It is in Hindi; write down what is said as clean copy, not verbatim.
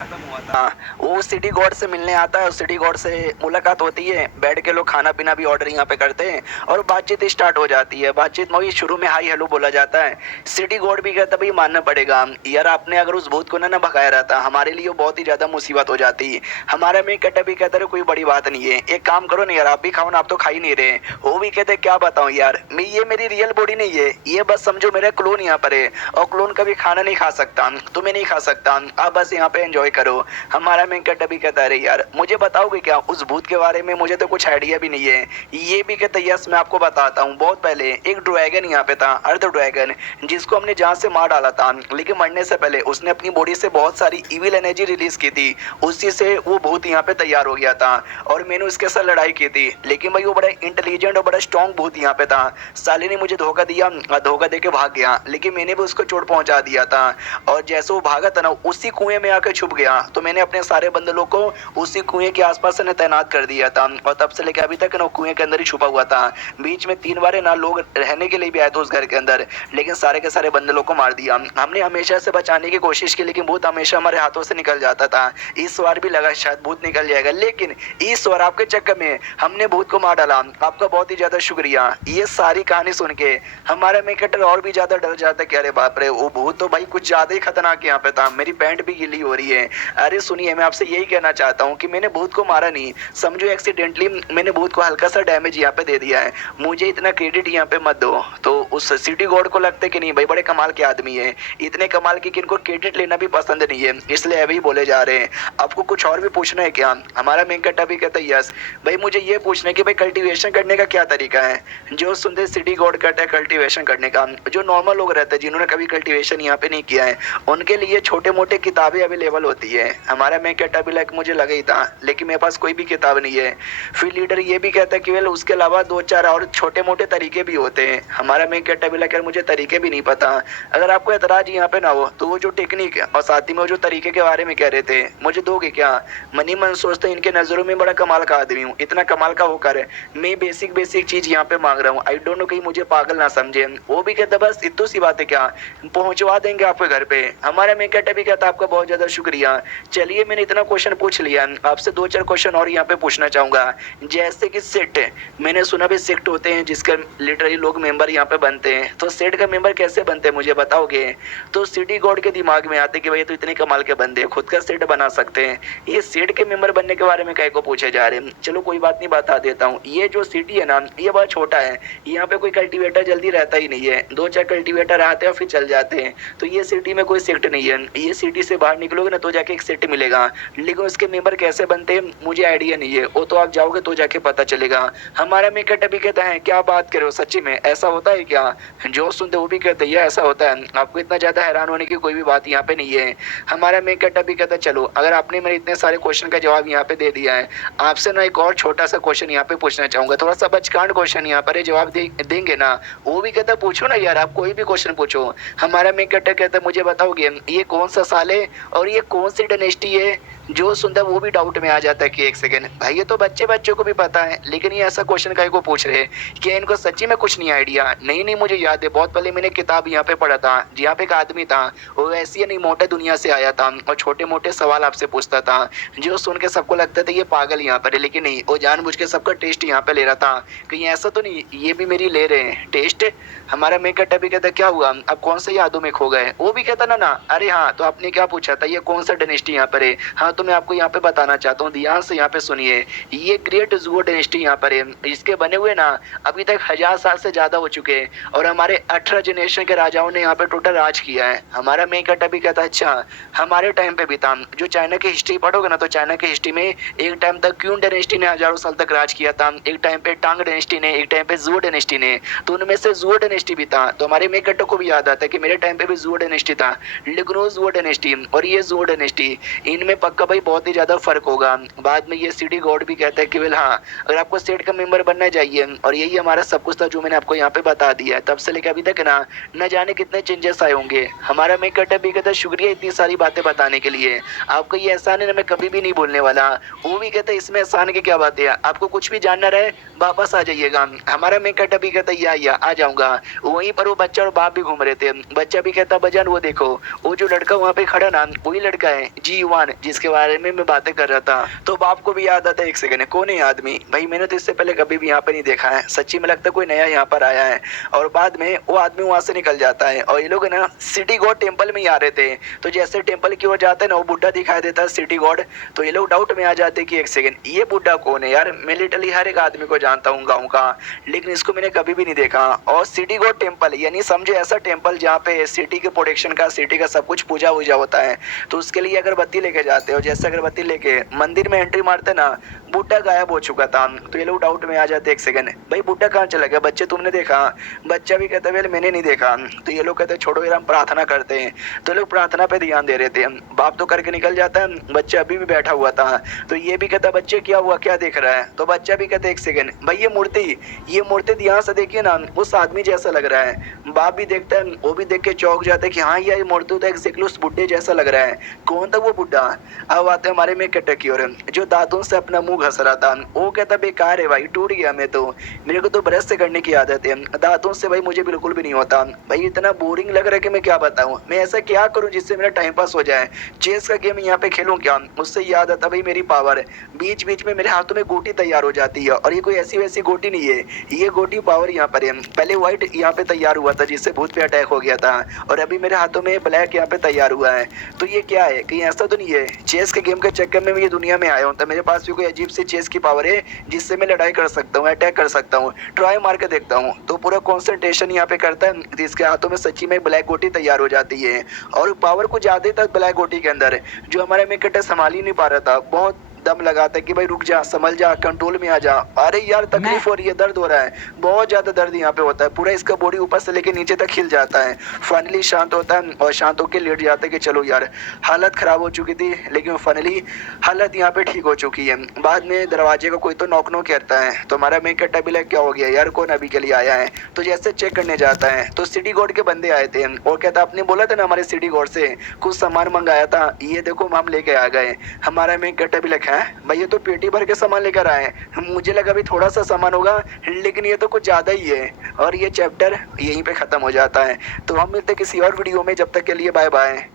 खत्म हुआ था। वो सिटी गॉड से मिलने आता है, सिटी गॉड से मुलाकात होती है, बैठ के लोग खाना पीना भी ऑर्डर यहाँ पे करते हैं और बातचीत स्टार्ट हो जाती है। बातचीत में ही शुरू में हाई हेलो बोला जाता है। सिटी गॉड भी कहता भाई मानना पड़ेगा यार, आपने अगर उस भूत को ना भगाया रहता हमारे लिए वो बहुत ही ज्यादा मुसीबत हो जाती। हमारा में कटा भी कहता है कोई बड़ी बात नहीं है, एक काम करो ना यार, आप भी खाओ ना, आप तो खा ही नहीं रहे। वो भी कहते क्या बताऊं यार, मैं ये मेरी रियल बॉडी नहीं है, ये बस समझो मेरा क्लोन यहाँ पर है और क्लोन कभी खाना नहीं खा सकता, तुम्हें नहीं खा सकता, आप बस यहाँ पे एंजॉय करो। हमारा मेंकट भी कहता है यार मुझे बताओगे क्या उस भूत के बारे में, मुझे तो कुछ आइडिया भी नहीं है। ये भी कहता है यस मैं आपको बताता हूँ। बहुत पहले एक ड्रैगन यहाँ पे था, अर्थ ड्रैगन, जिसको हमने जहाँ से मार डाला था, लेकिन मरने से पहले उसने अपनी बॉडी से बहुत सारी इविल एनर्जी रिलीज की थी, उसी से वो भूत यहाँ पे तैयार हो गया था और मैंने उसके साथ लड़ाई की थी। लेकिन भाई वो बड़ा इंटेलिजेंट और बड़ा स्ट्रॉन्ग भूत यहाँ पे था। साले ने मुझे धोखा दिया, धोखा दे के भाग गया, लेकिन मैंने भी उसको चोट पहुंचा दिया था और जैसे वो भागा था ना उसी कुएं में आकर छुप गया। तो मैंने अपने सारे बंदलों को उसी कुएं के आसपास ने तैनात कर दिया था और तब से लेकर अभी तक ना कुएं के अंदर ही छुपा हुआ था। बीच में 3 बार ना लोग रहने के लिए भी आए थे उस घर के अंदर, लेकिन सारे के सारे बंदलों को मार दिया। हमने हमेशा से बचाने की कोशिश की, लेकिन भूत हमेशा हमारे हाथों से निकल जाता था। इस बार भी लगा शायद भूत निकल जाएगा, लेकिन इस बार आपके चक्कर में हमने भूत को मार डाला। आपका बहुत ही ज्यादा शुक्रिया। ये सारी कहानी सुन के हमारा मेकटर और भी ज्यादा डर जाता है कि अरे बाप रे वो भूत तो भाई कुछ ज्यादा ही खतरनाक यहाँ पे था। मेरी पैंट भी गीली हो रही है। अरे सुनिए, मैं आपसे यही कहना चाहता हूँ कि मैंने भूत को मारा नहीं, समझो एक्सीडेंटली मैंने भूत को हल्का सा डैमेज यहाँ पे दे दिया है। मुझे इतना क्रेडिट यहाँ पे मत दो। तो उस सिटी गॉड को लगता है कि नहीं भाई बड़े कमाल के आदमी है, इतने कमाल की कि इनको क्रेडिट लेना भी पसंद नहीं है, इसलिए अभी बोले जा रहे हैं। आपको कुछ और भी पूछना है क्या? हमारा मेंकट अभी कहता है यस भाई, मुझे ये पूछना है कि भाई कल्टीवेशन करने का क्या तरीका है? जो सुनते सिटी गॉड कहता है कल्टीवेशन करने का, जो नॉर्मल लोग रहते हैं जिन्होंने कभी कल्टीवेशन यहाँ पे नहीं किया है उनके लिए छोटे मोटे किताबें अवेलेबल होती है। हमारा मेंकट अभी लाइक मुझे लगा ही था, लेकिन मेरे पास कोई भी किताब नहीं है। फिर लीडर ये भी कहता है कि वेल उसके अलावा 2-4 और छोटे मोटे तरीके भी होते हैं। हमारा मेंकट अभी लाइक मुझे तरीके भी नहीं पता। अगर आपको एतराज यहाँ पे ना हो तो वो जो टेक्निक और साथ ही में वो जो तरीके के बारे में कह रहे थे मुझे दोगे क्या? मनी मन सोचते इनके नजरों में बड़ा कमाल का आदमी हूँ, इतना कमाल का होकर मैं बेसिक बेसिक चीज यहाँ पे मांग रहा हूँ। आई डोंट नो कहीं मुझे पागल ना समझे। वो भी कहता बस इतनी सी बात है क्या, पहुंचवा देंगे आपके घर पे। हमारा मेंकट भी कहता आपका बहुत ज्यादा शुक्रिया। चलिए मैंने इतना क्वेश्चन पूछ लिया, आपसे 2-4 क्वेश्चन और यहाँ पे पूछना चाहूंगा। जैसे कि सेट, मैंने सुना भी सेक्ट होते हैं जिसके लिटरली लोग मेंबर यहाँ पे बनते हैं, तो सेट का मेंबर कैसे बनते हैं मुझे बताओगे? तो सिटी गॉड के दिमाग में आते कि भाई तो इतने कमाल के बंदे खुद का सेट बना सकते हैं, ये सेट के मेंबर बनने के बारे में कहीं को पूछे जा रहे हैं। चलो कोई बात नहीं, बता देता हूँ। ये जो सिटी है ना ये बहुत छोटा है, यहाँ पे कोई कल्टीवेटर जल्दी रहता ही नहीं है, 2-4 कल्टीवेटर आते हैं और फिर चल जाते हैं। तो ये सिटी में कोई सेक्ट नहीं है। ये सिटी से बाहर निकलोगे ना तो जाके एक सेट मिलेगा, लेकिन उसके मेंबर कैसे बनते हैं मुझे आइडिया नहीं है, वो तो आप जाओगे तो जाके पता चलेगा। हमारा मेकट भी कहता है क्या बात कर रहे हो, सच्ची में ऐसा होता है क्या? जो सुनते वो भी कहते हैं ऐसा होता है, आपको इतना ज्यादा हैरान होने की कोई भी बात यहाँ पे नहीं है। हमारा मेकट भी कहता है चलो अगर आपने मेरे इतने सारे क्वेश्चन का जवाब यहाँ पे दे दिया है, आपसे ना एक और छोटा सा क्वेश्चन यहाँ पे पूछना चाहूंगा, थोड़ा सा बचकांड क्वेश्चन यहाँ पर जवाब देंगे ना? वो भी कहता पूछो ना यार, आप कोई भी क्वेश्चन पूछो। हमारा मेकट कहता मुझे बताओगे ये कौन सा साल है और ये कौन सी डायनेस्टी है? जो सुनता है वो भी डाउट में आ जाता है कि एक सेकंड भाई ये तो बच्चों को भी पता है, लेकिन ये ऐसा क्वेश्चन काहे को पूछ रहे हैं? क्या इनको सच्ची में कुछ नहीं आइडिया? नहीं नहीं मुझे याद है, बहुत पहले मैंने किताब यहाँ पे पढ़ा था जहाँ पे एक आदमी था, वो ऐसी नहीं मोटे दुनिया से आया था और छोटे मोटे सवाल आपसे पूछता था, जो सुन के सबको लगता था ये पागल यहाँ पर है, लेकिन नहीं वो जानबूझ के सबका टेस्ट यहाँ पे ले रहा था। कहीं ऐसा तो नहीं ये भी मेरी ले रहे हैं टेस्ट? हमारा मेकट भी कहता क्या हुआ, अब कौन से यादों में खो गए? वो भी कहता ना अरे हाँ तो आपने क्या पूछा था ये कौन सा डायनेस्टी यहाँ पर है? हाँ तो मैं आपको यहाँ पे बताना चाहता हूँ, ध्यान से यहाँ पे सुनिए। ये ग्रेट जुओ डायनेस्टी यहाँ पर है, इसके बने हुए ना अभी तक 1000 साल से ज्यादा हो चुके हैं और हमारे 18 जनरेशन के राजाओं ने यहाँ पे टोटल राज किया है। हमारा मेकट भी कहता है अच्छा हमारे टाइम पे भी था। जो चाइना की हिस्ट्री पढ़ोगे ना तो चाइना की हिस्ट्री में एक टाइम तक क्यून डायनेस्टी ने हजारों साल तक राज किया था, एक टाइम पे टांग डायनेस्टी ने, एक टाइम पे जुओ डायनेस्टी ने, तो उनमें से जुओ डायनेस्टी भी था। तो हमारे मेकट को भी याद आता है कि मेरे टाइम पे भी जुओ डायनेस्टी था, लेकिन वो जुओ डायनेस्टी और ये जुओ डायनेस्टी इनमें पक्का भाई बहुत ही ज़्यादा फ़र्क होगा। बाद में ये सिटी गॉड भी कहता है कि वेल हाँ, अगर आपको सेट का मेंबर बनना चाहिए और यही हमारा सब कुछ था जो मैंने आपको यहाँ पे बता दिया है। तब से लेकर अभी तक ना, न जाने कितने चेंजेस आए होंगे। हमारा मेन कैरेक्टर भी कहता है शुक्रिया इतनी सारी बातें बताने के लिए। आपका ये एहसान है ना मैं कभी भी नहीं भूलने वाला। वो भी कहता है इसमें एहसान की क्या बात है, आपको कुछ भी जानना रहे वापस आ जाइएगा। हमारा मेन कैरेक्टर भी कहता है या आ जाऊँगा। वहीं पर वो बच्चा और बाप भी घूम रहे थे। बच्चा भी कहता बजान वो देखो, वो जो लड़का वहाँ पे खड़ा ना वही लड़का है G1 जिसके बारे में मैं बातें कर रहा था। तो बाप को भी याद आता है एक सेकंड कौन है ये आदमी, भाई मैंने तो इससे पहले कभी भी यहाँ पे नहीं देखा है, सच्ची में लगता है कोई नया यहाँ पर आया है। और बाद में वो आदमी वहाँ से निकल जाता है और ये लोग ना सिटी गॉड टेम्पल में ही आ रहे थे। तो जैसे टेम्पल की ओर जाते हैं ना वो बुढ़ा दिखाई देता है सिटी गॉड। तो ये लोग डाउट में आ जाते हैं कि एक सेकंड ये बुढ़ा कौन है यार, मैं लिटरली हर एक आदमी को जानता हूँ गाँव का, लेकिन इसको मैंने कभी भी नहीं देखा। और सिटी गॉड टेम्पल यानी समझे ऐसा टेम्पल जहाँ पे सिटी के प्रोटेक्शन का, सिटी का सब कुछ पूजा वूजा होता है। तो उसके लिए अगरबत्ती लेके जाते हो, जैसे अगरबत्ती लेके मंदिर में एंट्री मारते ना बुड्ढा गायब हो चुका था। तो ये लोग डाउट में आ जाते एक सेकंड भाई बुड्ढा कहाँ चला गया, बच्चे तुमने देखा? बच्चा भी कहता है मैंने नहीं देखा। तो ये लोग कहते हैं छोड़ो यार हम प्रार्थना करते हैं। तो लोग प्रार्थना पे ध्यान दे रहे थे। बाप तो करके निकल जाता है, बच्चा अभी भी बैठा हुआ था। तो ये भी कहता बच्चे क्या हुआ, क्या देख रहा है? तो बच्चा भी कहता है एक सेकंड भाई ये मूर्ति ध्यान से देखिए ना उस आदमी जैसा लग रहा है। बाप भी देखता है, वो भी देख के चौंक जाता है कि हाँ ये मूर्ति तो एग्जैक्टली उस बुड्ढे जैसा लग रहा है। कौन था वो बुड्ढा? अब आते हमारे में कट्टर की ओर जो दांतों से अपना मुंह घस रहा था। वो कहता बेकार है भाई, टूट गया मैं तो, मेरे को तो ब्रश से करने की आदत है, दांतों से भाई मुझे बिल्कुल भी नहीं होता। भाई इतना बोरिंग लग रहा है कि मैं क्या बताऊं, मैं ऐसा क्या करूं जिससे मेरा टाइम पास हो जाए। चेस का गेम यहाँ पे खेलूं क्या? उससे याद आता भाई मेरी पावर, बीच बीच में मेरे हाथों में गोटी तैयार हो जाती है। और ये कोई ऐसी वैसी गोटी नहीं है, ये गोटी पावर यहाँ पर है। पहले व्हाइट यहाँ पे तैयार हुआ था जिससे भूत पे अटैक हो गया था, और अभी मेरे हाथों में ब्लैक यहाँ पे तैयार हुआ है। तो ये क्या है, कहीं ऐसा तो नहीं है चेस के गेम के चक्कर में मैं ये दुनिया में आया हूँ तो मेरे पास भी कोई अजीब सी चेस की पावर है जिससे मैं लड़ाई कर सकता हूँ, अटैक कर सकता हूँ, ट्राई मार के देखता हूँ। तो पूरा कॉन्सेंट्रेशन यहाँ पे करता है, जिसके हाथों में सच्ची में ब्लैक गोटी तैयार हो जाती है। और पावर कुछ ज्यादा था ब्लैक गोटी के अंदर, जो हमारे में कट्टर संभाल ही नहीं पा रहा था। बहुत दम लगाता है कि भाई रुक जा, संभल जा, कंट्रोल में आ जा। अरे यार तकलीफ हो रही है, दर्द हो रहा है, बहुत ज्यादा दर्द यहाँ पे होता है। पूरा इसका बॉडी ऊपर से लेके नीचे तक हिल जाता है। फाइनली शांत होता है और शांत होकर लेट जाता है कि चलो यार हालत खराब हो चुकी थी लेकिन फाइनली हालत यहाँ पे ठीक हो चुकी है। बाद में दरवाजे का कोई तो नॉक नॉक करता है। तो हमारा मेन कट्टा भी लग क्या हो गया यार, कौन अभी के लिए आया है? तो जैसे चेक करने जाता है तो सिटी गॉड के बंदे आए थे और कहता आपने बोला था ना हमारे सिटी गॉड से कुछ सामान मंगाया था, ये देखो हम लेके आ गए। हमारा मेन कट्टा भी लिखा है भाई ये तो पेटी भर के सामान लेकर आए, मुझे लगा भी थोड़ा सा सामान होगा लेकिन ये तो कुछ ज्यादा ही है। और ये चैप्टर यहीं पे खत्म हो जाता है। तो हम मिलते किसी और वीडियो में, जब तक के लिए बाय बाय।